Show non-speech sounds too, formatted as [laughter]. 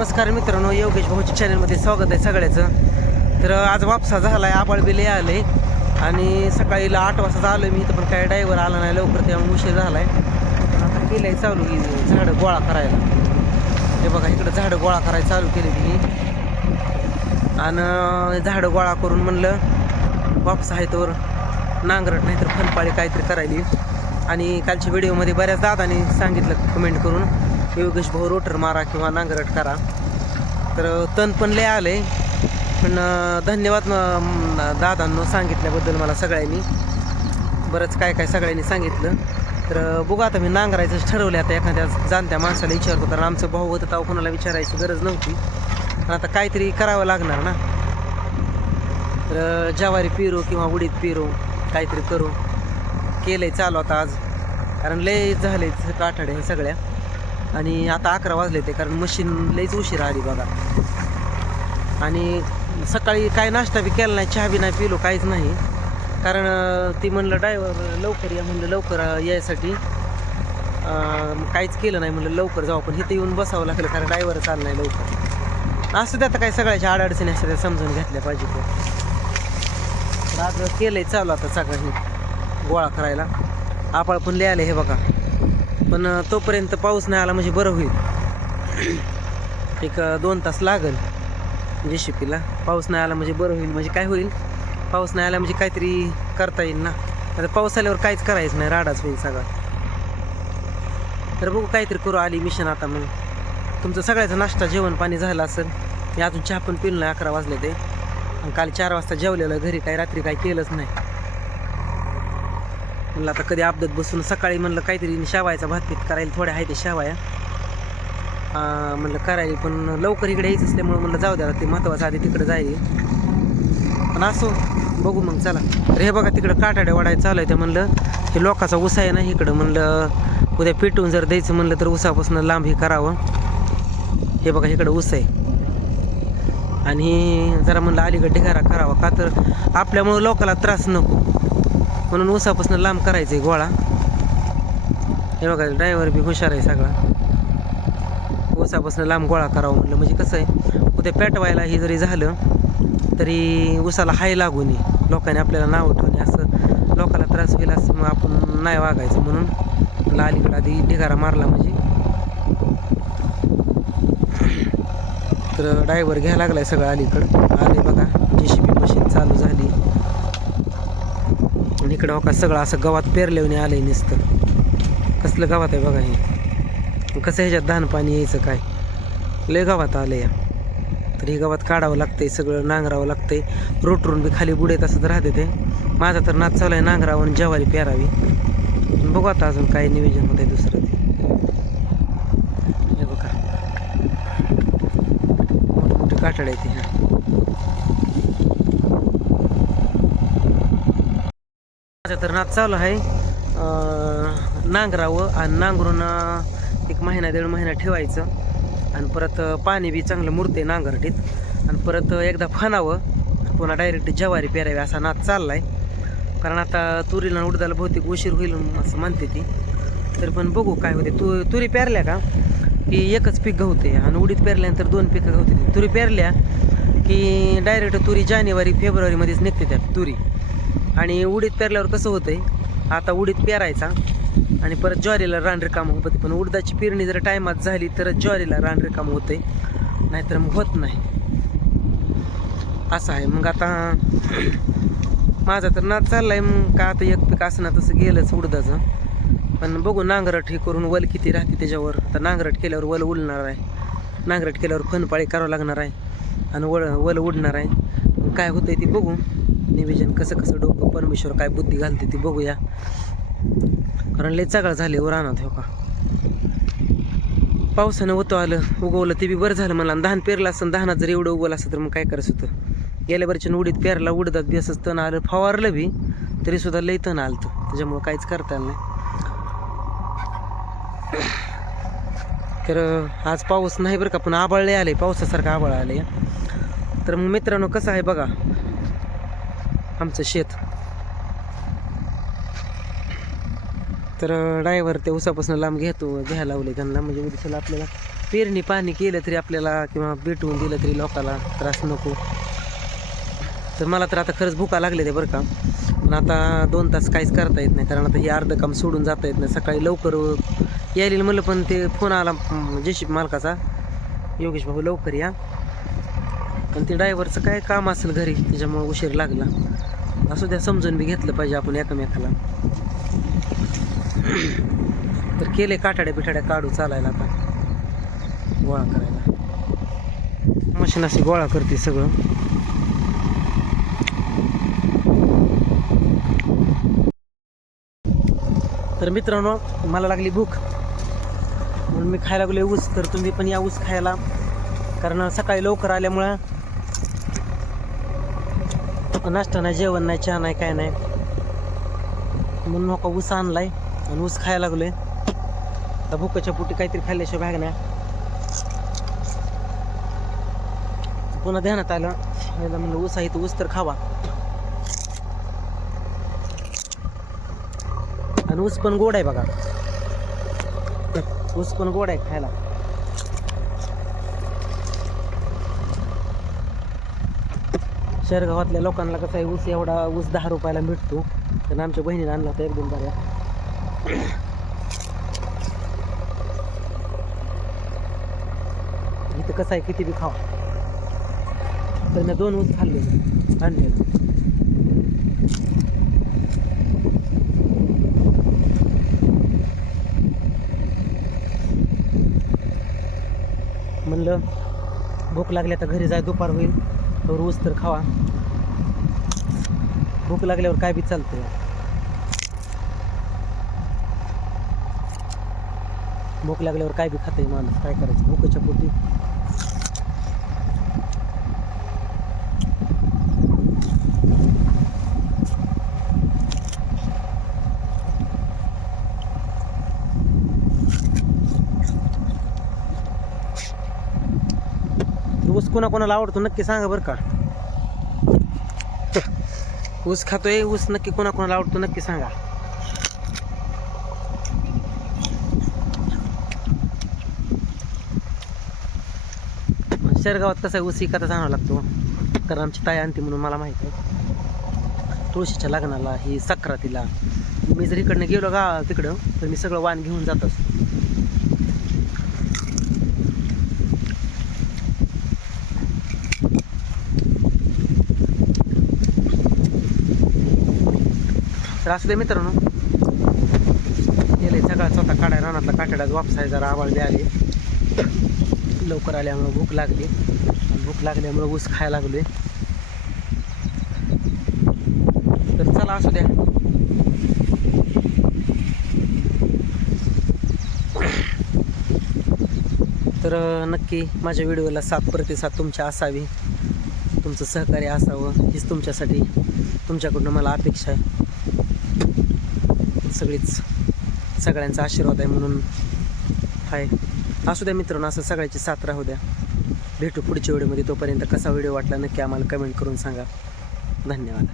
नमस्कार मित्रांनो योगेश भाऊच्या चॅनलमध्ये स्वागत आहे सगळ्याचं. तर आज वापसा झाला आहे आबाळबिले आले. आणि सकाळी आठ वाजता आलो मी इथं पण काय ड्रायव्हर आला नाही लवकर त्यामुळे उशीर झाला आहे आता केलं आहे चालू की झाडं गोळा करायला. हे बघा इकडं झाडं गोळा करायला चालू केली ती आणि झाडं गोळा करून म्हणलं वापस आहे तर नांगरट नाही तर फनपाळी काहीतरी करायली. आणि कालच्या व्हिडिओमध्ये बऱ्याच दादाने सांगितलं कमेंट करून. योगेश भाऊ रोटर मारा किंवा नांगरट करा. तर तण पण लय आले पण धन्यवाद दादांनो सांगितल्याबद्दल मला सगळ्यांनी. बरंच काय काय सगळ्यांनी सांगितलं. तर बघू आता मी नांगरायचं ठरवलं आता एखाद्या जाणत्या माणसाला विचारतो कारण आमचं भाऊ होतं तेव्हा कोणाला विचारायची गरज नव्हती. पण आता काहीतरी करावं लागणार ना. तर ज्वारी पिरो किंवा उडीद पिरो काहीतरी करू. केलं आहे चालू आता आज. कारण लय झाले काठाडे हे सगळ्या. आणि आता अकरा वाजले ते कारण मशीन लईच उशीर आली बघा. आणि सकाळी काय नाश्ता बी केला नाही चहा बी नाही पिलो काहीच नाही. कारण ती म्हणलं ड्रायव्हर लवकर या म्हणलं लवकर यायसाठी. काहीच केलं नाही म्हणलं लवकर जाऊ पण इथे येऊन बसावं लागलं कारण ड्रायव्हर चाललं नाही लवकर. असं त्यात आता काय सगळ्याच्या अडचणी असतात त्या समजून घेतल्या पाहिजे ते. तर आज आहे चालू आता सगळं हे गोळा करायला. आपाळ पण लिहायला हे बघा. पण तोपर्यंत पाऊस नाही आला म्हणजे बरं होईल. [clears throat] एक दोन तास लागल जे शिपीला पाऊस नाही आला म्हणजे बरं होईल म्हणजे काय होईल? पाऊस नाही आला म्हणजे काहीतरी करता येईल ना. आता पाऊस आल्यावर काहीच करायचं नाही राडाच होईल सगळा. तर बघू काहीतरी करू आली मिशन आता मग. तुमचं सगळ्याचं नाश्ता जेवण पाणी झालं असेल. मी अजून चहा पण पिलं नाही अकरा वाजले ते. आणि काल चार वाजता जेवलेलं घरी काही रात्री काही केलंच नाही. म्हणलं आता कधी अपघात बसून सकाळी म्हणलं काहीतरी शेवायचा भातपीत करायला थोड्या आहे ते शेवाया. म्हणलं करायला पण लवकर इकडे यायचं असल्यामुळं म्हणलं जाऊ द्या ते महत्त्वाचं आधी तिकडे जाईल पण असो बघू मग चला. तर हे बघा तिकडं काटाड्या वाढायला चालू आहे ते म्हणलं हे लोकाचा उसा आहे ना इकडं म्हणलं उद्या पेटवून जर द्यायचं म्हणलं तर उसापासून लांब हे करावं. हे बघा इकडं उस आहे. आणि जरा म्हणलं अलीकडे ढिगारा करावा का तर आपल्यामुळं लोकाला त्रास नको. म्हणून उसापासून लांब करायचं आहे गोळा. हे बघा ड्रायव्हर बी हुशार आहे सगळा. उसापासून लांब गोळा करावा म्हटलं म्हणजे कसं आहे उद्या पेटवायला हे जरी झालं तरी उसाला हाय लागू नये. लोकांनी आपल्याला नाव ठेवणे असं लोकाला त्रास होईल असं मग आपण नाही वागायचं म्हणून मला अलीकडे आधी ढिगारा मारला म्हणजे. तर ड्रायव्हर घ्यायला लागलाय सगळं अलीकडं. आले बघा जे सी बी मशीन चालू झाली. इकडं हो का सगळं असं गवात आलं आलंय नुसतं. कसलं गावात आहे बघा हे. कसं ह्याच्यात धान पाणी यायचं काय? लय गावात आलं या तर हे गावात काढावं लागतंय सगळं नांगरावं लागतंय. रोटरून बी खाली बुडेत असं राहते ते. माझा तर नाच चालू आहे नांगरावं आणि ज्वारी पेरावी. पण बघू आता अजून काय नियोजन होत आहे दुसरं ते. हे बघा. मोठे काटाड आहे ते ह्या तर नाच चालू आहे. नांगरावं आणि नांगरून एक महिना दीड महिना ठेवायचं. आणि परत पाणी बी चांगलं मुरते नांगरटीत. आणि परत एकदा फणावं पुन्हा डायरेक्ट ज्वारी पेरावी असा नाच चालला आहे कारण आता तुरीला उडदाला बहुतेक उशीर होईल असं म्हणते ती. तरी पण बघू काय होते. तू तुरी पेरल्या का? की एकच पीक गवते आणि उडीत पेरल्यानंतर दोन पिकं गवते तुरी पेरल्या की डायरेक्ट तुरी जानेवारी फेब्रुवारीमध्येच निघते त्यात तुरी. आणि उडीद पेरल्यावर कसं होतंय? आता उडीद पेरायचा आणि परत ज्वारीला रान रिकामं होते पण उडदाची पेरणी जर टायमात झाली तर ज्वारीला रान रिकामं होते नाहीतर मग होत नाही. असं आहे. मग आता माझा तर नाच चाललाय. मग का आता एक पीक असं ना तसं गेलंच उडदाचं. पण बघू नांगरट हे करून वल किती राहते त्याच्यावर. आता नांगरट केल्यावर वल उडणार आहे. नांगरट केल्यावर फनपाळी करावं लागणार आहे. आणि वळ वल उडणार आहे. काय होतंय ते बघू. निवेदन कसं कसं डोकं परमेश्वर काय बुद्धी घालते ती बघूया. कारण लय चागळ झाले हो वर आणत हो का? पावसानं होतं आलं उगवलं ते बी बरं झालं मला आणि धान पेरलं असतं दहानात जर एवढं उगवलं असतं तर मग काय करायचं होतं? गेल्या वर्षी उडीत पेरला उडदात बी असं तण आलं फवारलं बी तरी सुद्धा लई तण आलं त्याच्यामुळं काहीच करता आलं नाही. तर आज पाऊस नाही बरं का पण आबाळले आले पावसासारखं आबाळ आले तर मग मित्रांनो कसं आहे बघा. आमचं शेत. तर ड्रायव्हर ते उसापासून लांब घेतो घ्यायला लावले त्यांना. म्हणजे उद्याला आपल्याला पेरणी पाणी केलं तरी आपल्याला किंवा भेटवून दिलं तरी लोकाला त्रास नको. तर मला तर आता खरंच भुका लागले ते बरं का. पण आता दोन तास काहीच करता येत नाही. कारण आता हे अर्धं काम सोडून जाता येत नाही. सकाळी लवकर यायला म्हणलं पण ते फोन आला जेशिप मालकाचा. योगेश भाऊ लवकर या. पण ते ड्रायव्हरचं काय काम असेल घरी त्याच्यामुळे उशीर लागला. असं द्या समजून बी घेतलं पाहिजे आपण एकमेकाला. तर केले काठाड्या पिठाड्या काढू चालायला आता. गोळा करायला. मशीन अशी गोळा करते सगळं. तर मित्रांनो मला लागली भूक. म्हणून मी खायला लागलो ऊस तर तुम्ही पण या ऊस खायला. कारण सकाळी लवकर आल्यामुळं नाश्ता नाही जेवण नाही चहा नाही काय नाही. म्हणून हो नका ऊस आणलाय आणि ऊस खायला लागलोय. आता भुकाच्या पोटी काहीतरी खाल्ल्याशिवाय भाग नाही. पुन्हा ध्यानात आलं. याला म्हणलं ऊस आहे तर ऊस तर खावा. आणि ऊस पण गोड आहे बघा. ऊस पण गोड आहे खायला. शहरगावातल्या लोकांना कसं आहे ऊस एवढा ऊस दहा रुपयाला मिळतो. तर आमच्या बहिणीने आणला होता एकदम बऱ्या. इथं कसं आहे किती बी खावा. तर मी दोन ऊस खाल्ले आणलेलं म्हणलं भूक लागली आता घरी जाय दुपार होईल. रोज ऊस तर खावा. भूक लागल्यावर काय बी चालतं भूक लागल्यावर काय बी खाते माणूस काय करायचं? भूकच्या पोटी. ऊस कोणाकोणाला आवडतो नक्की सांगा बरं का. ऊस खातोय ऊस नक्की कोणा कोणाला आवडतो नक्की सांगा. शहरगावात कसं आहे ऊस विकतच आणावा लागतो. कारण आमची ताई आणते म्हणून मला माहीत आहे. तुळशीच्या लग्नाला ही सक्रातीला. मी जर इकडनं गेलो गा तिकडं तर मी सगळं वाण घेऊन जात असतो. तर असले मित्रांनो. गेले सगळा स्वतः काढाय रानातला काटाड्यात वापस आहे जरा आवाळ बी लवकर आल्यामुळं भूक लागली. भूक लागल्यामुळं ऊस खायला लागलोय. तर चला असू द्या. तर नक्की माझ्या व्हिडिओला साथ प्रतिसाद तुमच्या असावी. तुमचं सहकार्य असावं हीच तुमच्यासाठी तुमच्याकडून मला अपेक्षा आहे. सगळीच सगळ्यांचा आशीर्वाद आहे म्हणून. हाय. असू द्या मित्रांनो असं सगळ्याची साथ राहू द्या. भेटू पुढच्या व्हिडिओमध्ये. तोपर्यंत कसा व्हिडिओ वाटला नक्की आम्हाला कमेंट करून सांगा. धन्यवाद.